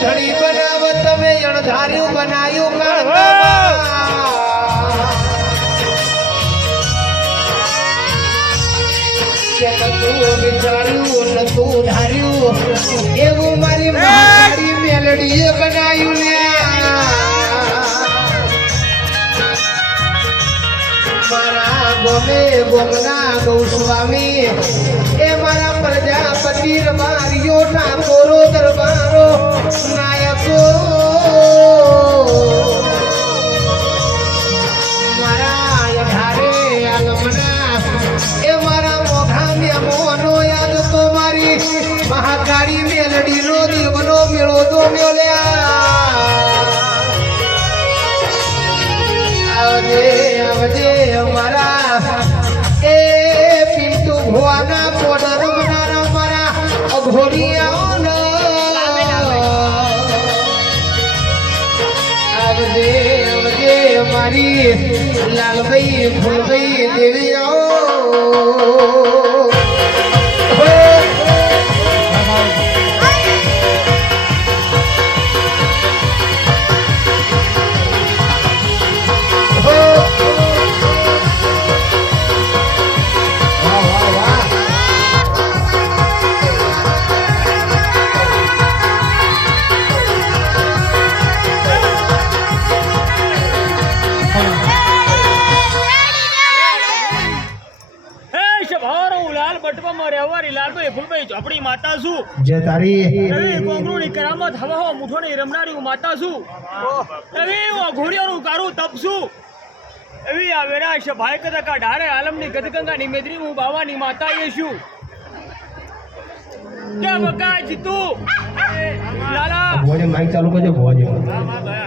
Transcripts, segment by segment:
ધડી બનાવ તમે અણધાર્યું બનાયું નતું વિચાર્યું નતું ધાર્યું એવું મારી મહાકાળી મેલડીએ બનાવ્યું ને મારા ગોમે ગોમના ગૌસ્વામી એ મારા પ્રજાપતિ માર્યો ઠાકોરો દરબારો નાયકો મારા યઢારે આલમના એ મારા મોઘા મેમોનો યાદ તો મારી મહાકાળી મેલડીનો દેવનો મેળો તો મેળ્યા આવજે મારા એ પિન્ટુ ભુવાના પોડર બનારા મારા અઘોરિયાઓનો આવજે મારી લાલભાઈ ફૂલભાઈ દેવીઓ આપણી માતા છું જે તારી એવી કોંગરુની કરામત હવા મુઠોની રમનારી માતા છું એવી ઘોડિયાનું કારું તપ છું એવી આ વેરા છે ભાઈ કદકા ઢારે આલમની ગદગંગાની મેદરી હું બાવાની માતા એ છું કે બકા જીતુ લાલા ભોજે માઈક ચાલુ કરજો ભોજે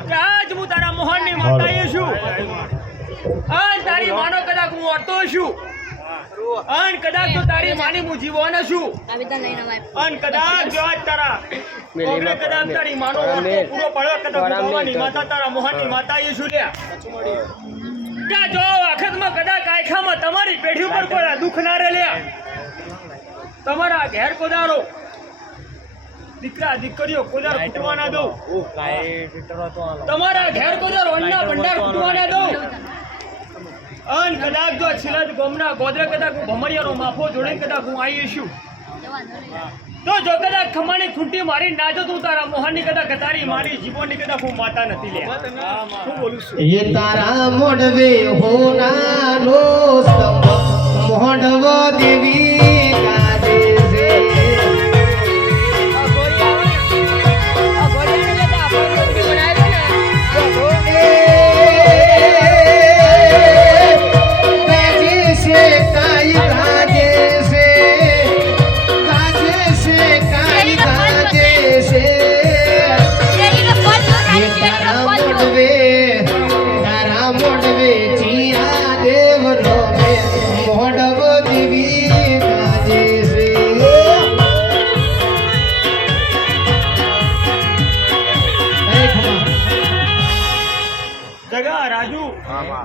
કે આજ હું તારા મોહનની માતા એ છું આજ તારી માનો કદાચ હું અડતો છું અન કદાચ તો તારી માની હું જીવવાનો છું અન કદાચ જો આજ તારા ઓગરે કદાચ તારી માનો પૂરો પડ્યો કદાચ ભગવાનની માતા તારા મોહનની માતા એ છું લ્યા કે જો વખતમાં કદાચ આખામાં તમારી પેઢી ઉપર કોઈ દુઃખ ના રે લ્યા તમારા ઘેર કોદારો દીકરા દીકરીઓ કોદાર ફૂટવા ના દઉં તમારા ઘેર કોદારો અન્ના ભંડાર ફૂટવા ના દઉં અન કદાચ જો છિલદ ગોમના ગોદરે કદાચ હું ભમરિયાનો માફો જોડે કદાચ હું આવી છું તો જો કદાચ ખમાની ખૂંટી મારી નાજો તું તારા મોહનની કદાચ તારી મારી જીવનની કદાચ હું માતા નથી લે હું બોલું છું એ તારા મોડવે હોનાનો મોડવો દેવી ગાજે છે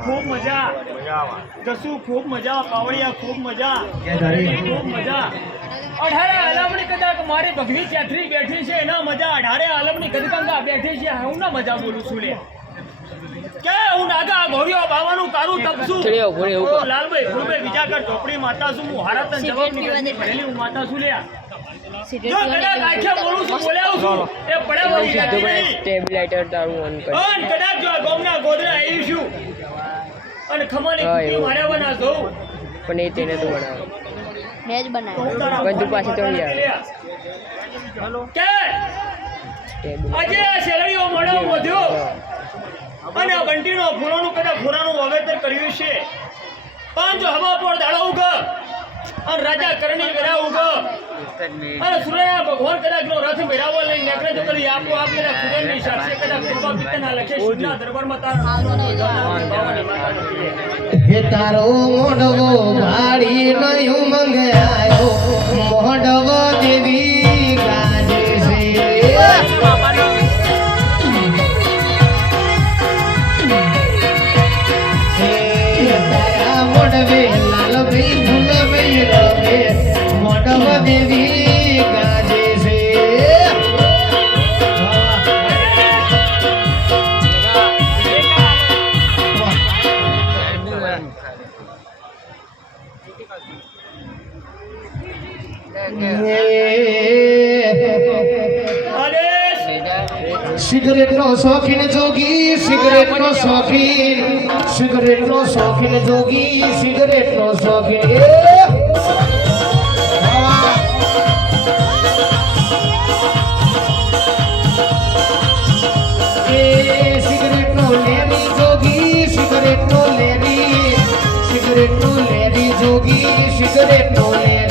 खूब मजा कसू खूब मजा कावड़िया खूब मजा खूब मजा अठारे आलमनी कदाच मारी भगवी चैथरी बैठी है ना मजा अठारे आलमनी गदगंगा बैठी है હું ના મજા બોલું છું લે કે હું નાગા ઘોડિયો બાવાનું તારું તપસું લાલભાઈ ફૂલભાઈ વિજાકર ચોપડી માતા છું હું હારાતન જવાબની ભરેલી હું માતા છું લે જો કદાચ આખે બોલું છું બોલાવું છું એ પડાવવાની નથી નહીં સ્ટેબિલાઇઝર તારું ઓન કર અન કદાચ જો ગોમના ગોદરા આવી છું અને ખમાની કુટી માર્યાવાના જોઉં પણ એ તેને તો બનાવ મેજ બનાવ બધું પાછી તો યાર કે આજે શેરડીઓ મોડો વધ્યો અને બંટીનો ફૂલોનું કદાચ ફૂરાનું વાવેતર કર્યું છે પણ જો હવા પર દાડો ઉગ અને રાજા કરણી વેરા ઉગ અને સૂર્યના ભગવાન કદાચ નો રથ મેરાવો લઈ નીકળે તો કદી આપો આપ કદાચ સૂર્યની સાક્ષે કદાચ કૃપા પિતાના લખે શિવના દરબારમાં હે તારો મોઢવો ભાડી નયું મંગાયો મોઢવો દેવી ગાજે છે તારા મોઢવે લાલભાઈ ફૂલભાઈ રમે મોઢવો દેવી ગાજે છે સિગરેટનો શોખીન જોગી સિગરેટનો શોખીન સિગરેટનો શોખીન જોગી સિગરેટનો શોખીન સિગરેટનો લેરી જોગી સિગરેટનો લેરી સિગરેટનો લેરી જોગી સિગરેટનો લેરી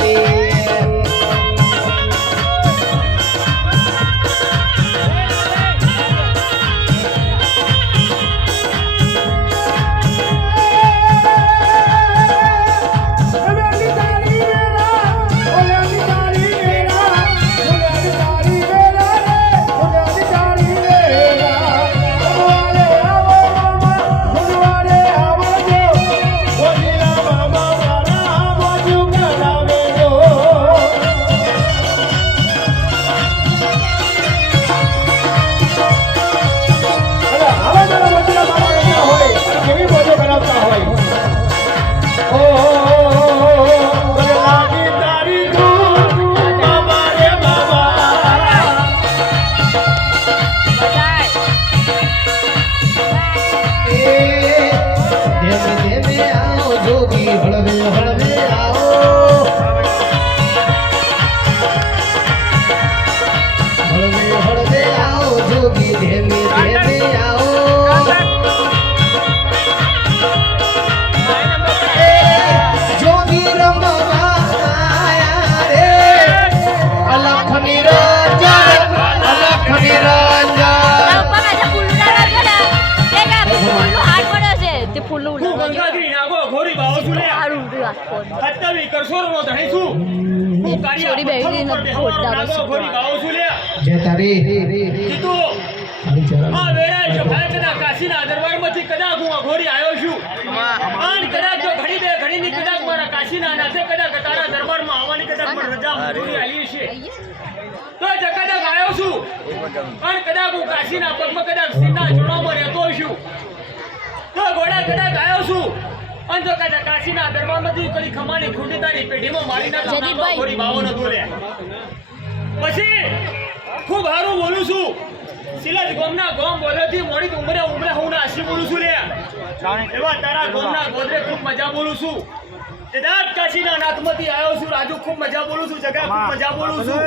કાશીના દરબારમાંથી કડી ખમાની ખૂટી તારી પેઢીમાં મારી નાખો ઘોડી બાવોનો દોર્યા પછી ખૂબ હારું બોલું છું સિલજ ગોમના ગોમ બોલેથી મોડી ઉમરે હું આશી બોલું છું લે એવા તારા ગોમના ગોદરે ખૂબ મજા બોલું છું દાદ કાશીના નાથમાંથી આવ્યો છું રાજુ ખૂબ મજા બોલું છું જગા ખૂબ મજા બોલું છું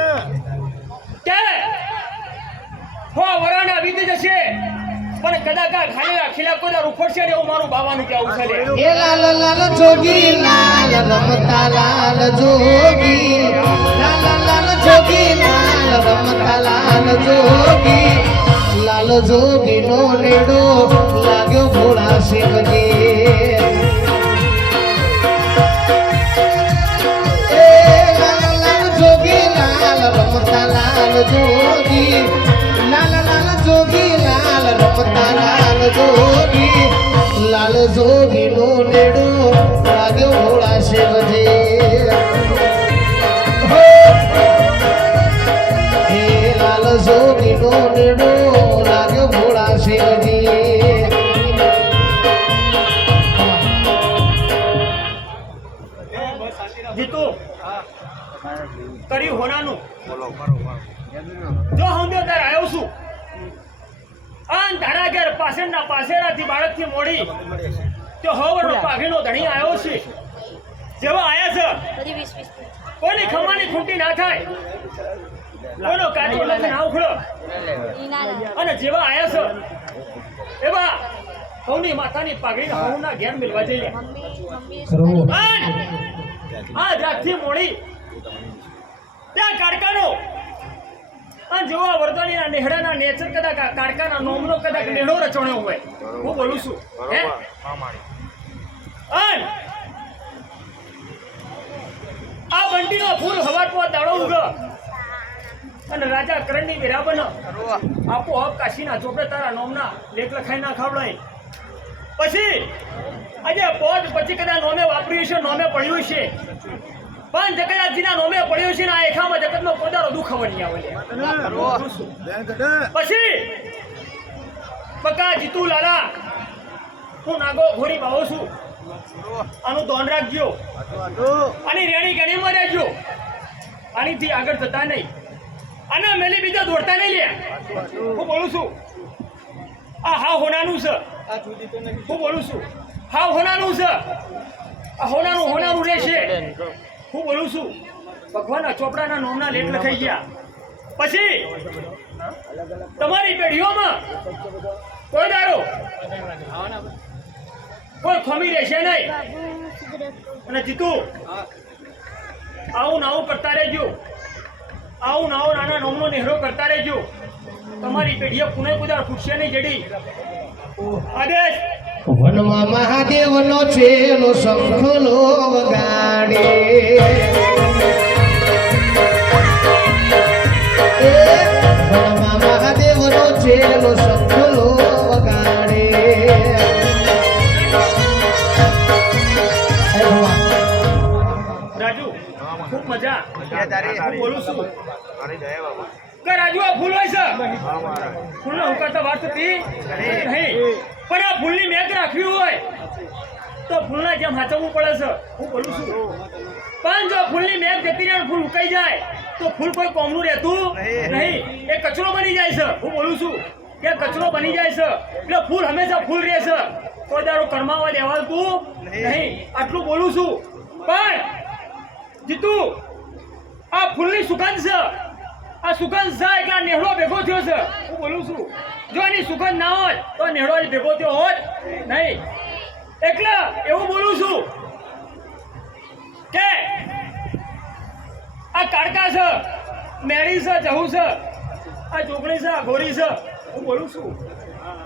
કે હો વરાણા વીતી જશે પણ કદાચ ખાલી ખીલા કોદા રૂખોડશે ને એવું મારું બાવાનું કેવું છે એ લાલ લાલ જોગી લાલ રમતા લાલ જોગી લાલ લાલ જોગી લાલ રમતા લાલ જોગી લાલ જોગી નો નેડો લાગ્યો ભોળા શિવજી એ લાલ લાલ જોગી લાલ રમતા લાલ જોગી લાલ લાલ જોગી લાલ રમતા લાલ જોગી લાલ જોગી નો નેડો લાગ્યો ભોળા શિવજી હે લાલ જોગી નો નેડો લાગ્યો ભોળા શિવજી જીતુ કર્યું હોનાનું જો હું તારે આવ્યો છું આન તારા ઘેર પાછળના પાછેરાથી બાળકથી મોડી તો હવરનો પાઘીનો ધણી આવ્યો છે જેવા આયા છે કોઈની ખમાની ખૂંટી ના થાય કોઈનો કાચો નથી ના ઉખડો અને જેવા આયા છે એવા હવની માતાની પાઘડીને હવના ઘેર મિલવા જઈએ આ રાતથી મોડી ત્યાં કાડકાનો અને જેવા વર્દાણીના નેહડાના નેચર કદાચ કાડકાના નોમનો કદાચ નેહડો રચણ્યો હોય હું બોલું છું હે અને આ બંટીનો ફૂલ હવાટવા દાડો ઉગો અને રાજા કરણની વિરાબન આપોઆપ કાશીના ચોપડે તારા નોમના લેખ લખાઈ ના ખાવડાય પછી આજે પોત પછી કદાચ નોમે વાપર્યું છે નોમે પડ્યું છે પણ જગન્નાથજીના નોમે પડ્યો છે ને આ એખામાં જગતનો કોદારો દુખાવો નહીં આવે પછી બકા જીતુ લાલા હું નાગો ઘોડી બાવો છું આનું ધોન રાખજો અને રેણી ગણીમાં રહેજો આનીથી આગળ જતા નહીં. આના મેલી બીજા દોડતા નહીં લે. હું બોલું છું આ હાવ હોનાનું છે. હું બોલું છું હાવ હોનાનું છે. આ હોનાનું રહેશે. હું બોલું છું ભગવાનના ચોપડાના નોમના લેખ લખાઈ ગયા પછી તમારી પેઢીઓમાં કોઈ દાડો કોઈ ખમી રહેશે નહીં. અને જીતુ આવું નાવું કરતા રહેજો. આવું નાવો નાના નોમનો નેહરો કરતા રહેજો. તમારી પેઢીએ પુણે કુદાર ફૂટશે નહીં જડી. આદેશ વનમાં મહાદેવનો છેલો શંખલો વગાડે વનમાં મહાદેવનો છેલો શંખલો વગાડે રાજુ ખૂબ મજા. હું બોલું છું કે રાજુ આ ફૂલ હોય છે. ફૂલનો ઉકાળતા વાર થતી નહીં. પણ આ ફૂલની મેઘ રાખવી હોય તો ફૂલના જેમ હાચવવું પડે છે. હું બોલું છું પણ જો ફૂલની મેઘ જતી રહે ફૂલ ઉકાઈ જાય તો ફૂલ કોઈ કોમનું રહેતું નહીં. એ કચરો બની જાય છે. હું બોલું છું કે કચરો બની જાય છે એટલે ફૂલ હંમેશા ફૂલ રહે છે. કોઈ દાડો કરમાવા દેવાતું નહીં. આટલું બોલું છું. પણ જીતુ આ ફૂલની સુગંધ છે. આ સુગંધ છે એટલે આ નેહળો ભેગો થયો છે. હું બોલું છું જો એની સુગંધ ના હોત તો નેહળો ભેગો થયો હોત નહીં. એટલે એવું બોલું છું કે આ કાળકા છે, મેળી છે, જહુ છે, આ ચોકડી છે, આ ગોરી છે. હું બોલું છું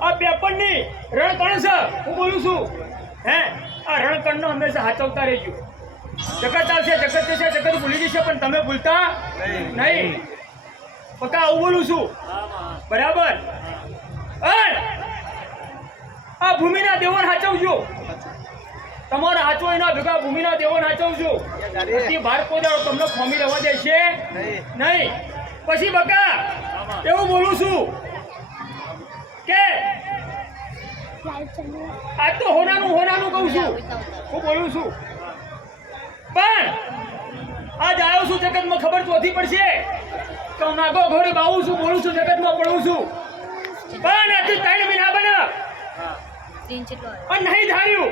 આ પેપરની રણકણ છે. હું બોલું છું હે આ રણકણનો હંમેશા હાચવતા રહેજો. જગત આવશે, જગત જશે, જગત ભૂલી જશે પણ તમે ભૂલતા નહીં. પક્કા આવું બોલું છું બરાબર. આ ભૂમિના દેવોને હાચવજો. તમારા હાચવો એના ભેગા ભૂમિના દેવોને હાચવજો. ભાર કોદાળો તમને ખોમી રહેવા દેશે નહીં. પછી બકા એવું બોલું છું કે આ તો હોનાનું કહું છું. હું બોલું છું પણ આજ આવ્યો છું જગતમાં ખબર ચોથી પડશે તો નાગો ઘોડી બાવું છું. બોલું છું જગતમાં પડું છું પણ આથી 3 મહિના બને પણ નહીં ધાર્યું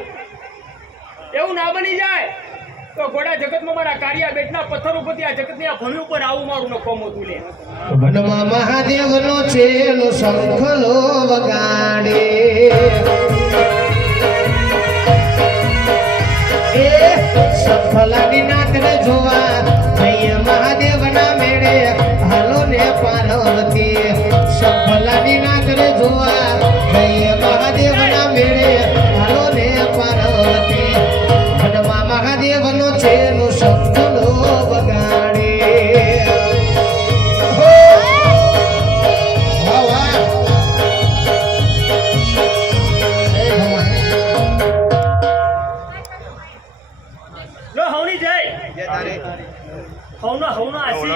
એવું ના બની જાય તો ઘોડા જગતમાં મારા કાળિયા બેટના પથ્થર ઉપરથી આ જગતની આ ભૂમિ ઉપર આવું મારું નકોમ હતું લે. વનમાં મહાદેવનો છેલો શંખલો વગાડે એ શંખલાની નાકને જોવા જઈએ મહાદેવના મેળે હાલો ને પાર્વતી. શંખલાની નાકને જોવા જઈએ મહાદેવના મેળે હાલો ને પાર્વતી. વનમાં મહાદેવનો છેલો શંખલો વગાડે લો હવની જય હવના આસી